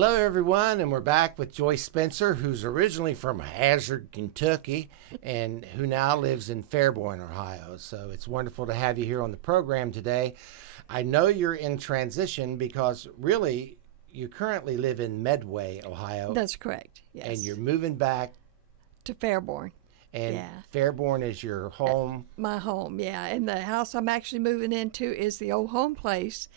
Hello, everyone, and we're back with Joyce Spencer, who's originally from Hazard, Kentucky, and who now lives in Fairborn, Ohio. So it's wonderful to have you here on the program today. I know you're in transition because really you currently live in Medway, Ohio. That's correct, yes. And you're moving back to Fairborn. And yeah. Fairborn is your home? My home, yeah. And the house I'm actually moving into is the old home place.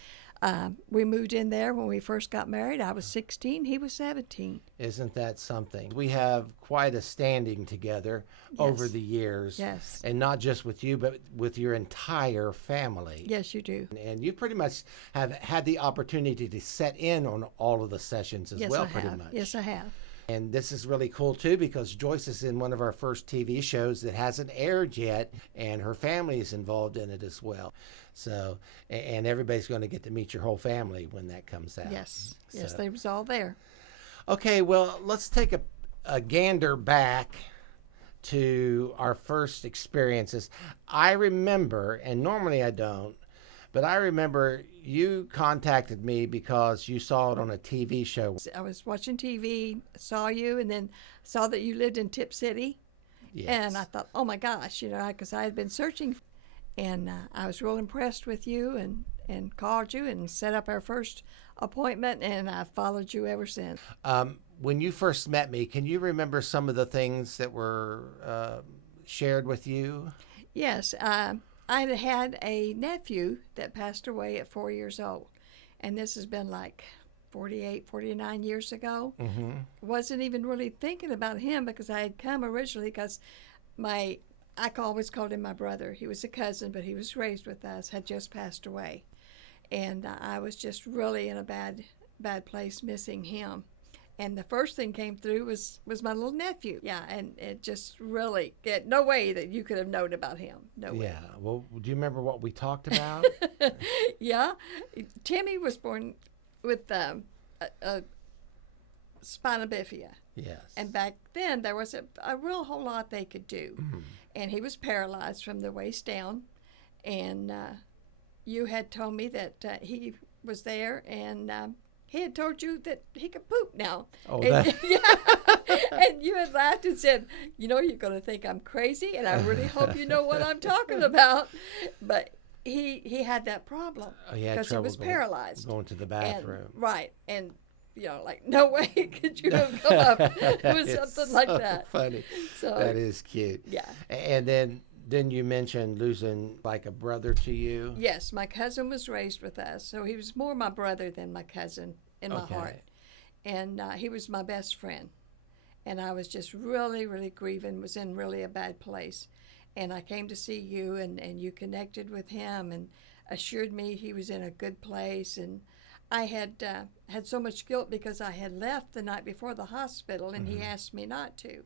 We moved in there when we first got married. I was 16, he was 17. Isn't that something? We have quite a standing together over the years. Yes. And not just with you, but with your entire family. Yes, you do. And you pretty much have had the opportunity to set in on all of the sessions as well, pretty much. Yes, I have. And this is really cool, too, because Joyce is in one of our first TV shows that hasn't aired yet, and her family is involved in it as well. So, and everybody's going to get to meet your whole family when that comes out. Yes, yes, they was all there. Okay, well, let's take a gander back to our first experiences. I remember, and normally I don't, but I remember you contacted me because you saw it on a TV show. I was watching TV, saw you, and then saw that you lived in Tip City. Yes. And I thought, oh my gosh, because I had been searching, and I was real impressed with you and called you and set up our first appointment, and I followed you ever since. When you first met me, can you remember some of the things that were shared with you? Yes. I had a nephew that passed away at 4 years old, and this has been like 48, 49 years ago. Mm-hmm. Wasn't even really thinking about him because I had come originally because I always called him my brother. He was a cousin, but he was raised with us, had just passed away. And I was just really in a bad place missing him. And the first thing came through was my little nephew. Yeah, and it just really, no way that you could have known about him. No way. Yeah, well, do you remember what we talked about? Yeah, Timmy was born with a spina bifida. Yes. And back then, there was a real whole lot they could do. Mm-hmm. And he was paralyzed from the waist down. And you had told me that he was there, and he had told you that he could poop now. Oh, and, yeah. And you had laughed and said, you're going to think I'm crazy, and I really hope you know what I'm talking about. But he had that problem because he was paralyzed. Going to the bathroom. And like, no way could you have come up with something like that. Funny. So, that is cute. Yeah. And then you mentioned losing like a brother to you. Yes, my cousin was raised with us, so he was more my brother than my cousin in my heart. And he was my best friend. And I was just really, really grieving, was in really a bad place. And I came to see you, and you connected with him and assured me he was in a good place. And I had so much guilt because I had left the night before the hospital, and he asked me not to.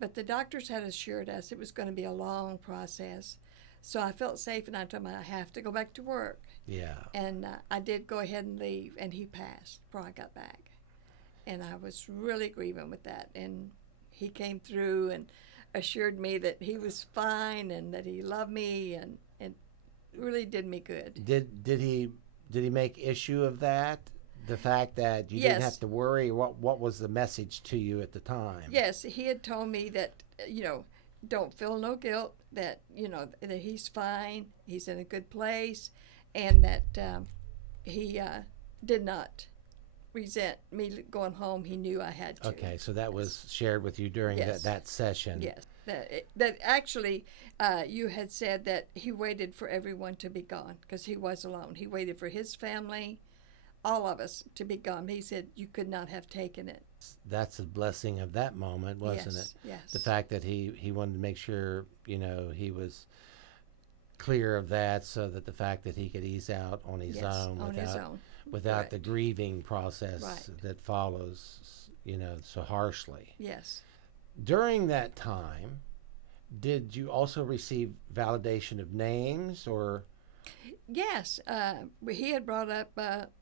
But the doctors had assured us it was going to be a long process. So I felt safe, and I told him I have to go back to work. Yeah. And I did go ahead and leave, and he passed before I got back. And I was really grieving with that. And he came through and assured me that he was fine and that he loved me, and it really did me good. Did he make issue of that? The fact that you didn't have to worry? What was the message to you at the time? Yes, he had told me that, don't feel no guilt, that, that he's fine, he's in a good place, and that he did not resent me going home. He knew I had to. Okay, so that was shared with you during that session. Yes, that actually you had said that he waited for everyone to be gone because he was alone. He waited for his family, all of us, to be gone. He said you could not have taken it. That's a blessing of that moment, wasn't it? Yes. The fact that he wanted to make sure, he was clear of that, so that the fact that he could ease out on his own without the grieving process that follows, so harshly. Yes. During that time, did you also receive validation of names or? Yes, he had brought up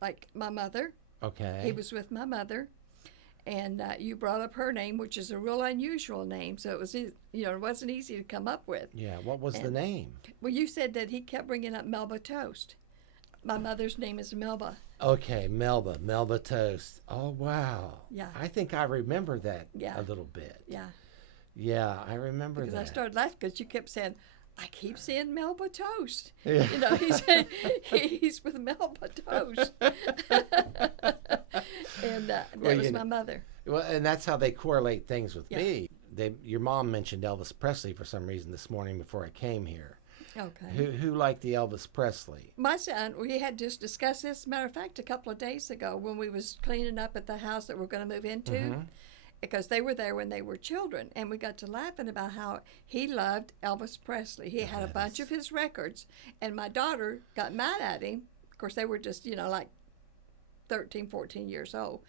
like my mother. Okay. He was with my mother, and you brought up her name, which is a real unusual name. So it was, it wasn't easy to come up with. Yeah. What was the name? Well, you said that he kept bringing up Melba toast. My mother's name is Melba. Okay, Melba Toast. Oh, wow. Yeah. I think I remember that Yeah. a little bit. Yeah. Yeah, I remember Because that. I started laughing because you kept saying, I keep seeing Melba Toast. Yeah. You know, he's with Melba Toast. And that was my mother. Well, and that's how they correlate things with me. Your mom mentioned Elvis Presley for some reason this morning before I came here. Okay. Who liked the Elvis Presley? My son, we had just discussed this, matter of fact, a couple of days ago when we was cleaning up at the house that we're going to move into, because they were there when they were children, and we got to laughing about how he loved Elvis Presley. He had a bunch of his records, and my daughter got mad at him. Of course, they were just, like 13, 14 years old,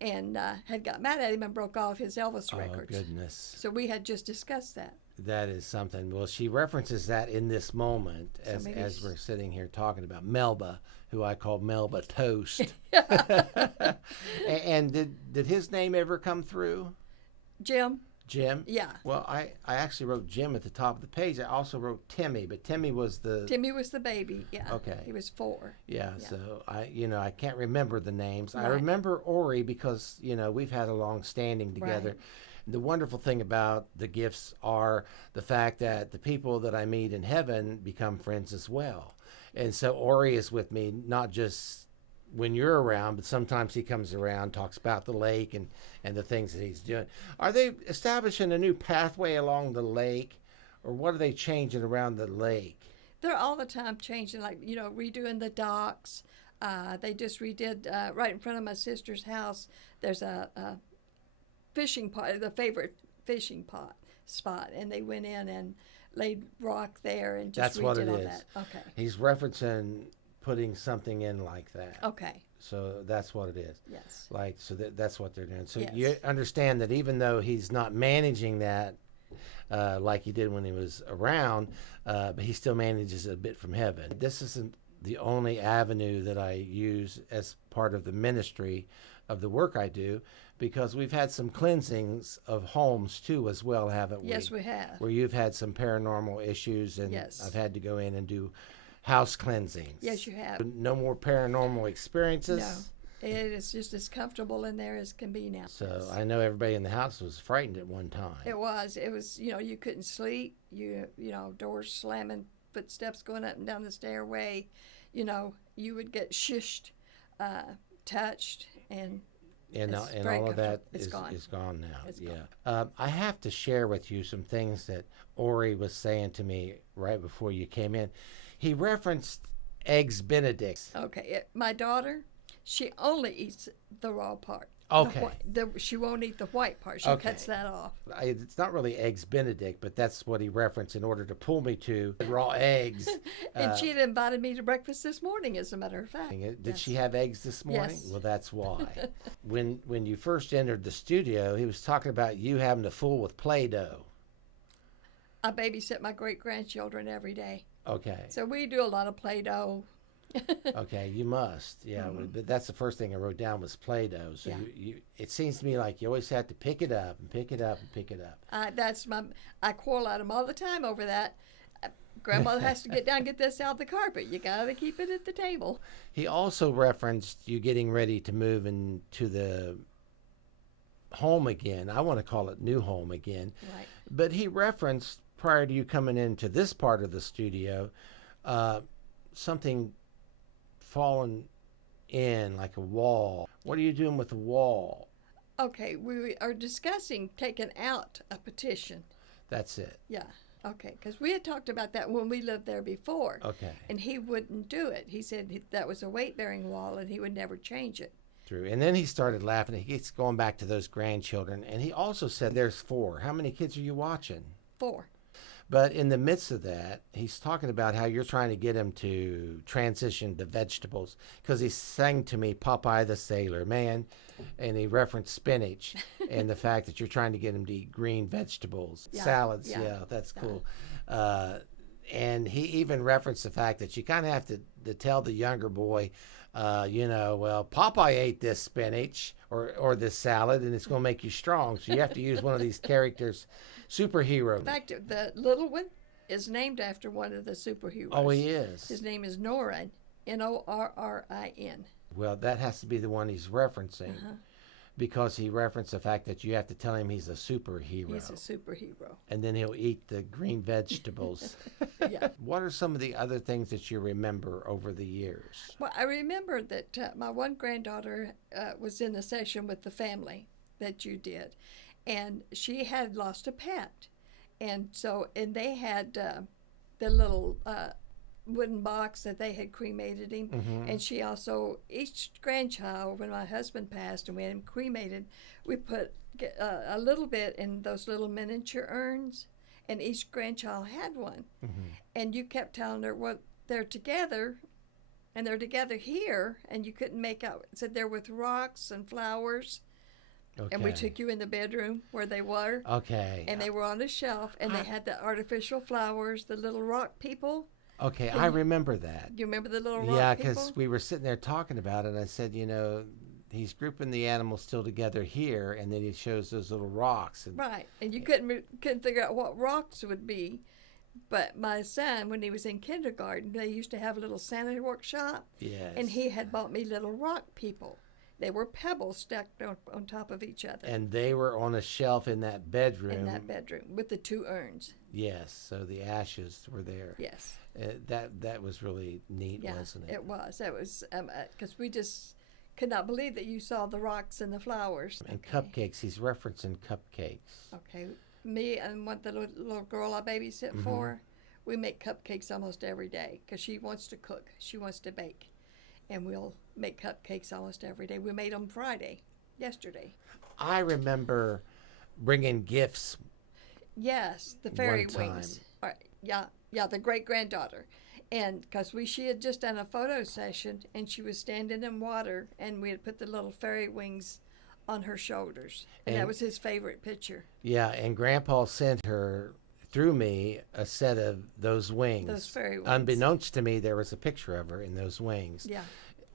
and had got mad at him and broke off his Elvis records. Oh, goodness. So we had just discussed that. That is something. Well, she references that in this moment as we're sitting here talking about Melba, who I call Melba Toast. And did his name ever come through? Jim? Yeah. Well, I actually wrote Jim at the top of the page. I also wrote Timmy, but Timmy was the baby. Yeah. Okay. He was 4. Yeah. So I can't remember the names. Right. I remember Ori because we've had a long standing together. Right. The wonderful thing about the gifts are the fact that the people that I meet in heaven become friends as well. And so Ori is with me not just when you're around, but sometimes he comes around, talks about the lake and the things that he's doing. Are they establishing a new pathway along the lake, or what are they changing around the lake? They're all the time changing, like, redoing the docks. They just redid, right in front of my sister's house, there's a fishing pot, the favorite fishing pot spot, and they went in and laid rock there and just redid all that. Okay. He's referencing putting something in like that. Okay. So that's what it is. Yes. That's what they're doing. So yes. You understand that even though he's not managing that like he did when he was around, but he still manages a bit from heaven. This isn't the only avenue that I use as part of the ministry of the work I do, because we've had some cleansings of homes too as well, haven't we? Yes, we have. Where you've had some paranormal issues, and yes. I've had to go in and do house cleansings. Yes, you have. No more paranormal experiences? No. It is just as comfortable in there as can be now. So I know everybody in the house was frightened at one time. It was, you couldn't sleep. You doors slamming, footsteps going up and down the stairway. You would get shushed, touched, and all of that is gone now. It's gone. I have to share with you some things that Ori was saying to me right before you came in. He referenced eggs Benedict. Okay, my daughter, she only eats the raw part. Okay. She won't eat the white part. She cuts that off. It's not really eggs Benedict, but that's what he referenced in order to pull me to raw eggs. And she had invited me to breakfast this morning, as a matter of fact. Did she have eggs this morning? Yes. Well, that's why. When you first entered the studio, he was talking about you having to fool with Play-Doh. I babysit my great-grandchildren every day. Okay. So we do a lot of Play-Doh. Okay, you must. Yeah, but that's the first thing I wrote down was Play-Doh. So you it seems to me like you always have to pick it up and pick it up and pick it up. I quarrel at them all the time over that. Grandmother has to get down and get this out the carpet. You got to keep it at the table. He also referenced you getting ready to move into the home again. I want to call it new home again. Right. But he referenced, prior to you coming into this part of the studio, something fallen in, like a wall. What are you doing with the wall? Okay, we are discussing taking out a petition. That's it. Yeah, okay, because we had talked about that when we lived there before. Okay. And he wouldn't do it. He said that was a weight-bearing wall and he would never change it. True. And then he started laughing. He keeps going back to those grandchildren. And he also said there's 4. How many kids are you watching? 4. But in the midst of that, he's talking about how you're trying to get him to transition to vegetables, because he sang to me Popeye the Sailor Man, and he referenced spinach and the fact that you're trying to get him to eat green vegetables, salads. Yeah, that's cool. And he even referenced the fact that you kind of have to tell the younger boy, well, Popeye ate this spinach or this salad, and it's going to make you strong. So you have to use one of these characters, superhero. In fact, the little one is named after one of the superheroes. Oh, he is. His name is Noran. Norrin. Well, that has to be the one he's referencing because he referenced the fact that you have to tell him he's a superhero. He's a superhero. And then he'll eat the green vegetables. Yeah. What are some of the other things that you remember over the years? Well, I remember that my one granddaughter was in the session with the family that you did, and she had lost a pet. And they had the little wooden box that they had cremated him. And she also, each grandchild, when my husband passed and we had him cremated, we put a little bit in those little miniature urns, and each grandchild had one. And you kept telling her, well, they're together, and they're together here, and you couldn't make out. It said they're with rocks and flowers. Okay. And we took you in the bedroom where they were. Okay. And they were on a shelf, and they had the artificial flowers, the little rock people. Okay, I remember that. You remember the little rock people? Yeah, because we were sitting there talking about it, and I said, he's grouping the animals still together here, and then he shows those little rocks. And right, and you couldn't figure out what rocks would be. But my son, when he was in kindergarten, they used to have a little Santa workshop. Yes. And he had bought me little rock people. They were pebbles stacked on top of each other. And they were on a shelf in that bedroom. In that bedroom with the two urns. Yes, so the ashes were there. Yes. That was really neat, wasn't it? It was. It was because we just could not believe that you saw the rocks and the flowers. And cupcakes. He's referencing cupcakes. Okay. Me and the little girl I babysit for, we make cupcakes almost every day because she wants to cook. She wants to bake. And we'll make cupcakes almost every day. We made them yesterday. I remember bringing gifts. Yes, the fairy wings. Yeah, the great-granddaughter. And because she had just done a photo session, and she was standing in water, and we had put the little fairy wings on her shoulders. And that was his favorite picture. Yeah, and Grandpa sent her, through me, a set of those wings. Those fairy wings. Unbeknownst to me, there was a picture of her in those wings. Yeah.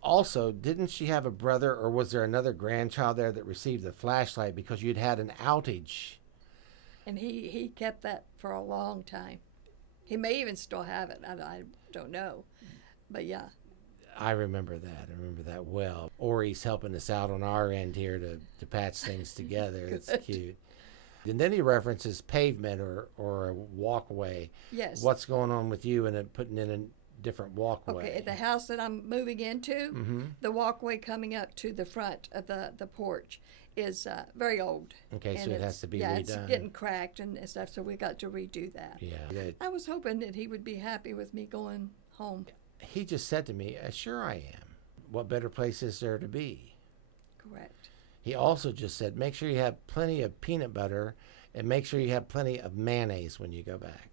Also, didn't she have a brother, or was there another grandchild there that received a flashlight because you'd had an outage? And he kept that for a long time. He may even still have it. I don't know. But yeah. I remember that. I remember that well. Ori's helping us out on our end here to patch things together. It's cute. And then he references pavement or a walkway. Yes. What's going on with you and putting in a different walkway? Okay, at the house that I'm moving into, the walkway coming up to the front of the porch is very old. Okay, and so it has to be redone. Yeah, it's getting cracked and stuff, so we got to redo that. Yeah. I was hoping that he would be happy with me going home. He just said to me, sure I am. What better place is there to be? Correct. He also just said, make sure you have plenty of peanut butter and make sure you have plenty of mayonnaise when you go back.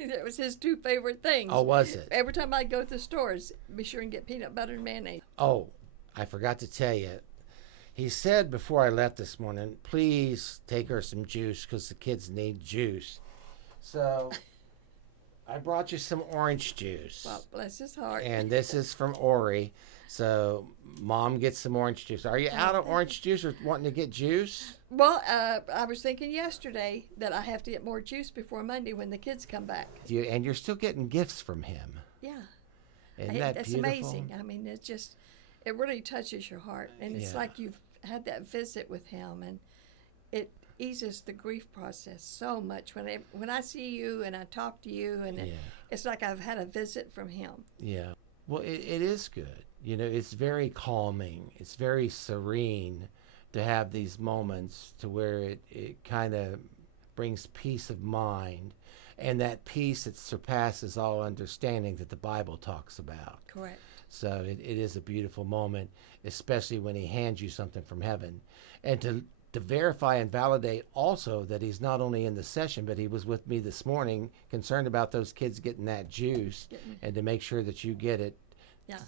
That was his two favorite things. Oh, was it? Every time I'd go to the stores, be sure and get peanut butter and mayonnaise. Oh, I forgot to tell you. He said before I left this morning, please take her some juice because the kids need juice. So I brought you some orange juice. Well, bless his heart. And this is from Ori. So Mom gets some orange juice. Are you out of orange juice or wanting to get juice? Well, I was thinking yesterday that I have to get more juice before Monday when the kids come back. And you're still getting gifts from him. Yeah. Isn't that that's beautiful? amazing. I mean, it really touches your heart. And it's like you've had that visit with him, and it eases the grief process so much. When I see you and I talk to you, and it's like I've had a visit from him. Yeah. Well, it is good. It's very calming. It's very serene to have these moments to where it kind of brings peace of mind, and that peace that surpasses all understanding that the Bible talks about. Correct. So it is a beautiful moment, especially when he hands you something from heaven. And to verify and validate also that he's not only in the session, but he was with me this morning, concerned about those kids getting that juice, and to make sure that you get it,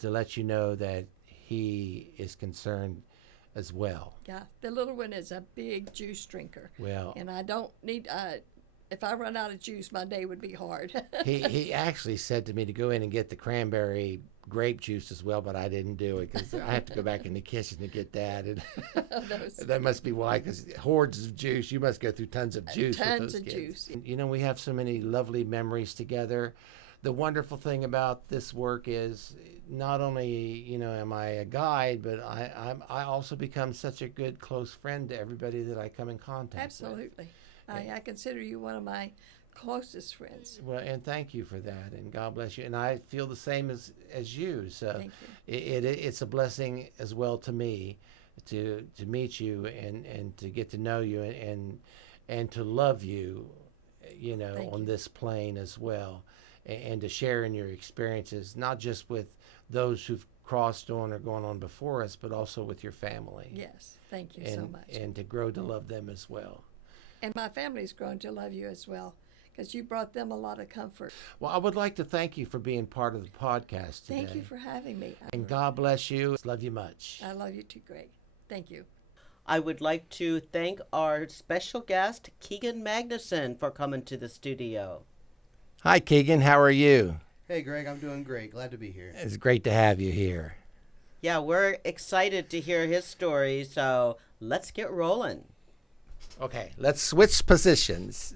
to let you know that he is concerned as well. Yeah, the little one is a big juice drinker. Well, and I don't need, if I run out of juice, my day would be hard. he actually said to me to go in and get the cranberry grape juice as well, but I didn't do it because I have to go back in the kitchen to get that. And that must be why, because hordes of juice, you must go through tons of juice. Tons of kids. Juice. We have so many lovely memories together. The wonderful thing about this work is not only, am I a guide, but I also become such a good close friend to everybody that I come in contact with. Absolutely. I consider you one of my closest friends. Well, and thank you for that, and God bless you. And I feel the same as you. So Thank you. it's a blessing as well to me to meet you and to get to know you and to love you, Thank on you. this plane as well, and to share in your experiences, not just with those who've crossed on or gone on before us, but also with your family. Yes, thank you and, so much. And to grow to love them as well. And my family's grown to love you as well, because you brought them a lot of comfort. Well, I would like to thank you for being part of the podcast today. Thank you for having me. And God bless you. Love you much. I love you too, Greg. Thank you. I would like to thank our special guest, Kegan Magnuson, for coming to the studio. Hi, Kegan. How are you? Hey, Greg, I'm doing great. Glad to be here. It's great to have you here. Yeah, we're excited to hear his story, so let's get rolling. Okay, let's switch positions.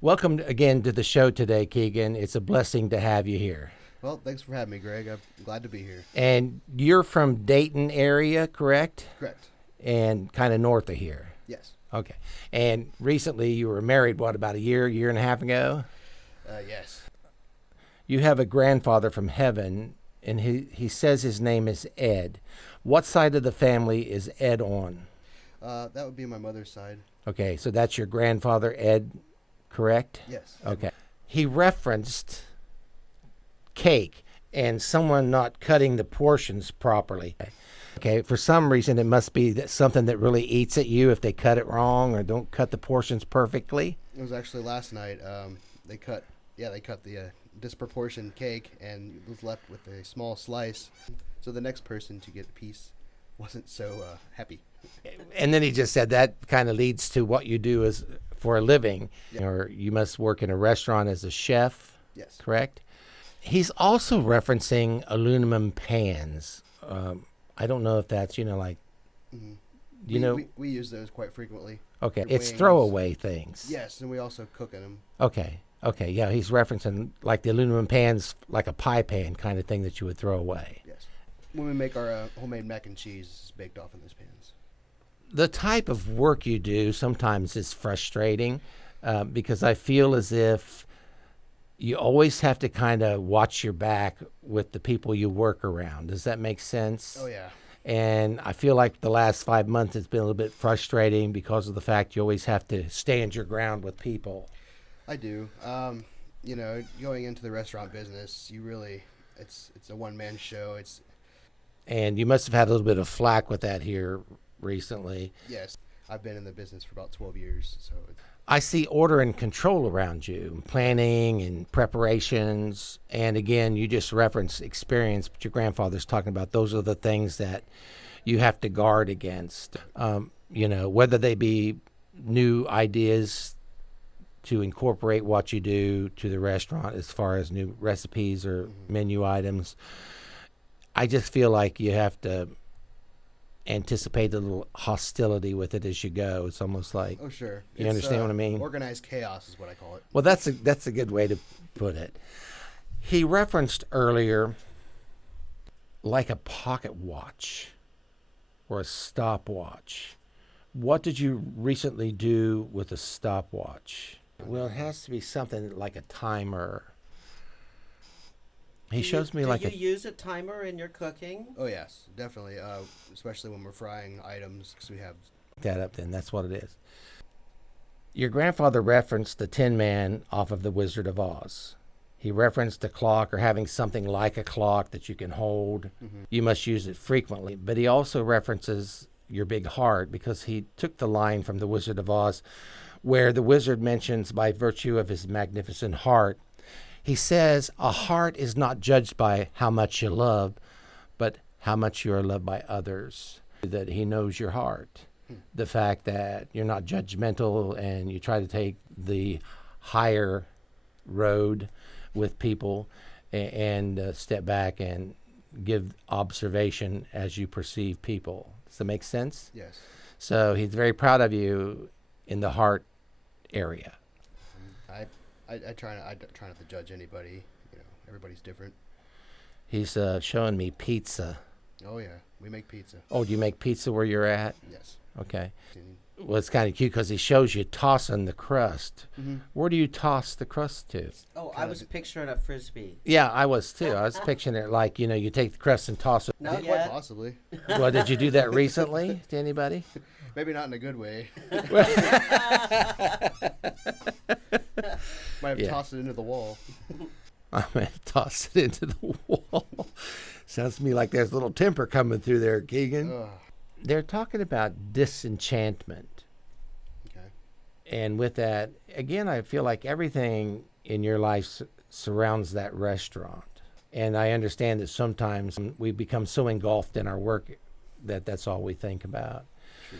Welcome again to the show today, Kegan. It's a blessing to have you here. Well, thanks for having me, Greg. I'm glad to be here. And you're from Dayton area, correct? Correct. And kind of north of here. Yes. Okay. And recently you were married, about a year and a half ago? Yes. You have a grandfather from heaven, and he says his name is Ed. What side of the family is Ed on? That would be my mother's side. Okay, so that's your grandfather, Ed, correct? Yes. Okay. He referenced cake and someone not cutting the portions properly. Okay, for some reason it must be something that really eats at you if they cut it wrong or don't cut the portions perfectly. It was actually last night. They cut the disproportioned cake and was left with a small slice. So the next person to get a piece wasn't so happy. And then he just said that kind of leads to what you do as for a living, or you must work in a restaurant as a chef. Yes. Correct? He's also referencing aluminum pans. I don't know if that's, We use those quite frequently. Okay, Your it's wings. throwaway things. Yes, and we also cook in them. Okay, yeah, he's referencing like the aluminum pans, like a pie pan kind of thing that you would throw away. Yes. When we make our homemade mac and cheese, it's baked off in those pans. The type of work you do sometimes is frustrating because I feel as if you always have to kind of watch your back with the people you work around. Does that make sense? Oh, yeah. And I feel like the last 5 months it's been a little bit frustrating because of the fact you always have to stand your ground with people. I do. Going into the restaurant business, it's a one-man show. And you must have had a little bit of flack with that here recently. Yes. I've been in the business for about 12 years, so I see order and control around you, planning and preparations. And again, you just referenced experience, but your grandfather's talking about those are the things that you have to guard against. Whether they be new ideas to incorporate what you do to the restaurant as far as new recipes or menu items. I just feel like you have to anticipate a little hostility with it as you go. It's almost like, oh sure, you understand what I mean? Organized chaos is what I call it. Well, that's a good way to put it. He referenced earlier like a pocket watch or a stopwatch. What did you recently do with a stopwatch? Well, it has to be something like a timer. He shows me like Do you use a timer in your cooking? Oh yes, definitely. Especially when we're frying items, because we have that up. Then that's what it is. Your grandfather referenced the Tin Man off of The Wizard of Oz. He referenced a clock or having something like a clock that you can hold. You must use it frequently. But he also references your big heart because he took the line from The Wizard of Oz where the wizard mentions by virtue of his magnificent heart. He says a heart is not judged by how much you love, but how much you are loved by others. That he knows your heart. The fact that you're not judgmental and you try to take the higher road with people and step back and give observation as you perceive people. Does that make sense? yes. So he's very proud of you in the heart area. I I try not to judge anybody. Everybody's different. He's showing me pizza. Oh yeah, we make pizza. Oh, do you make pizza where you're at? Yes. Okay. Well, it's kind of cute because he shows you tossing the crust. Mm-hmm. Where do you toss the crust to? Oh, I was picturing a Frisbee. Yeah, I was too. I was picturing it like, you take the crust and toss it. Not Quite yet. possibly. Well, did you do that recently to anybody? Maybe not in a good way. Might have Yeah. tossed it into the wall. I'm going to toss it into the wall. Sounds to me like there's a little temper coming through there, Kegan. Ugh. They're talking about disenchantment. Okay. And with that, again, I feel like everything in your life surrounds that restaurant. And I understand that sometimes we become so engulfed in our work that that's all we think about. True.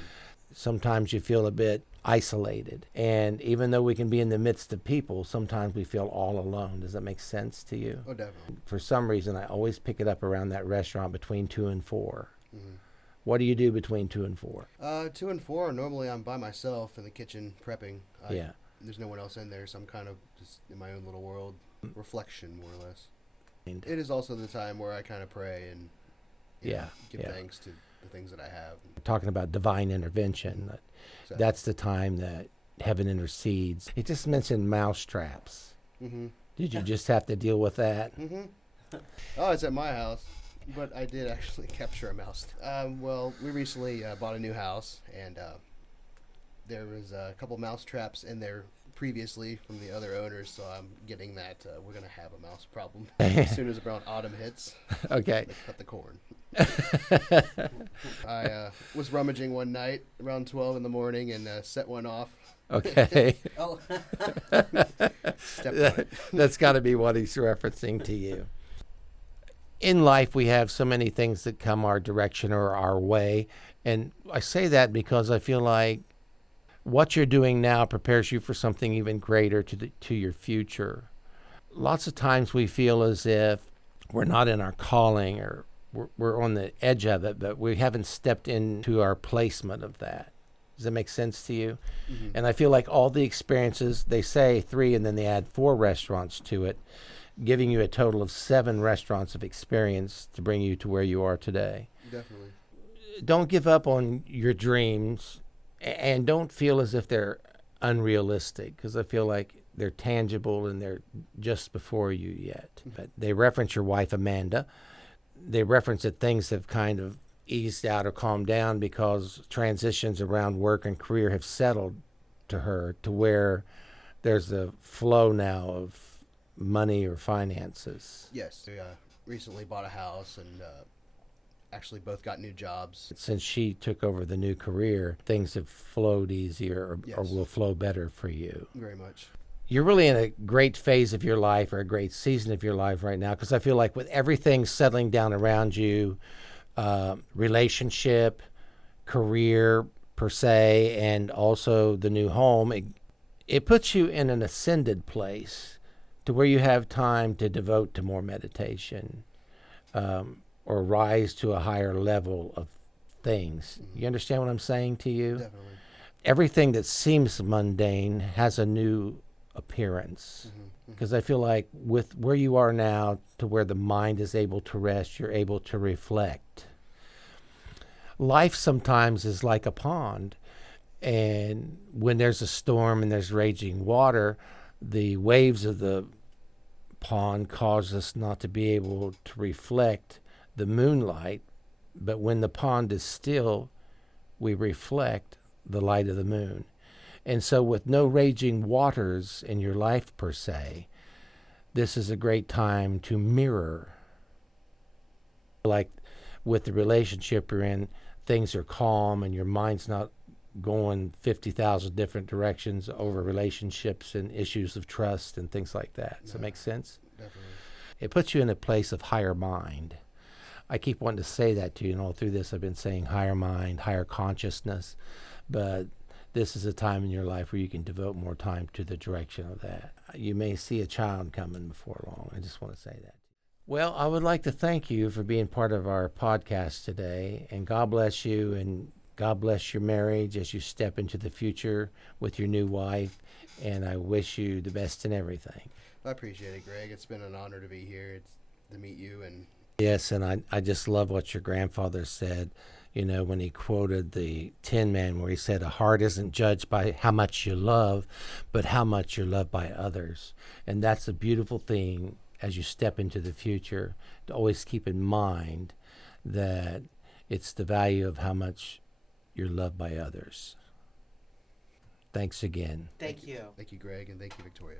Sometimes you feel a bit isolated. And even though we can be in the midst of people, sometimes we feel all alone. Does that make sense to you? Oh, definitely. For some reason, I always pick it up around that restaurant between 2 and 4. Mm-hmm. What do you do between 2 and 4? 2 and 4, normally I'm by myself in the kitchen prepping. Yeah. There's no one else in there, so I'm kind of just in my own little world. Reflection, more or less. And- It is also the time where I kind of pray and give yeah. thanks to the things that I have. Talking about divine intervention, So, that's the time that heaven intercedes. It just mentioned mouse traps. Mm-hmm. Did you just have to deal with that? Mm-hmm. Oh, it's at my house. But I did actually capture a mouse. Well, we recently bought a new house, and there was a couple mouse traps in there previously from the other owners, so I'm getting that we're going to have a mouse problem as soon as around autumn hits. Okay. Let's cut the corn. I was rummaging one night around 12 in the morning and set one off. Okay. Oh, Stepped on it. That's got to be what he's referencing to you. In life, we have so many things that come our direction or our way. And I say that because I feel like what you're doing now prepares you for something even greater to your future. Lots of times we feel as if we're not in our calling or we're on the edge of it, but we haven't stepped into our placement of that. Does that make sense to you? Mm-hmm. And I feel like all the experiences, they say 3 and then they add 4 restaurants to it, giving you a total of 7 restaurants of experience to bring you to where you are today. Definitely. Don't give up on your dreams and don't feel as if they're unrealistic, because I feel like they're tangible and they're just before you yet. But they reference your wife, Amanda. They reference that things have kind of eased out or calmed down because transitions around work and career have settled to her to where there's a flow now of money or finances. Yes. We recently bought a house and actually both got new jobs. Since she took over the new career, things have flowed easier or Yes. will flow better for you. Very much. You're really in a great phase of your life or a great season of your life right now, because I feel like with everything settling down around you, relationship, career per se, and also the new home, it puts you in an ascended place to where you have time to devote to more meditation or rise to a higher level of things. Mm-hmm. You understand what I'm saying to you? Definitely. Everything that seems mundane has a new appearance. Mm-hmm. Because I feel like with where you are now to where the mind is able to rest, you're able to reflect. Life sometimes is like a pond. And when there's a storm and there's raging water, the waves of the pond cause us not to be able to reflect the moonlight. But when the pond is still, we reflect the light of the moon. And so with no raging waters in your life per se, this is a great time to mirror. Like with the relationship you're in, things are calm and your mind's not going 50,000 different directions over relationships and issues of trust and things like that. Does that make sense? Definitely. It puts you in a place of higher mind. I keep wanting to say that to you, and all through this I've been saying higher mind, higher consciousness, but this is a time in your life where you can devote more time to the direction of that. You may see a child coming before long. I just want to say that. Well, I would like to thank you for being part of our podcast today, and God bless you, and God bless your marriage as you step into the future with your new wife, and I wish you the best in everything. I appreciate it, Greg. It's been an honor to be here. It's to meet you. And Yes, and I just love what your grandfather said, you know, when he quoted the Tin Man, where he said, a heart isn't judged by how much you love, but how much you're loved by others. And that's a beautiful thing as you step into the future, to always keep in mind that it's the value of how much you're loved by others. Thanks again. Thank you. thank you, Greg, and thank you, Victoria.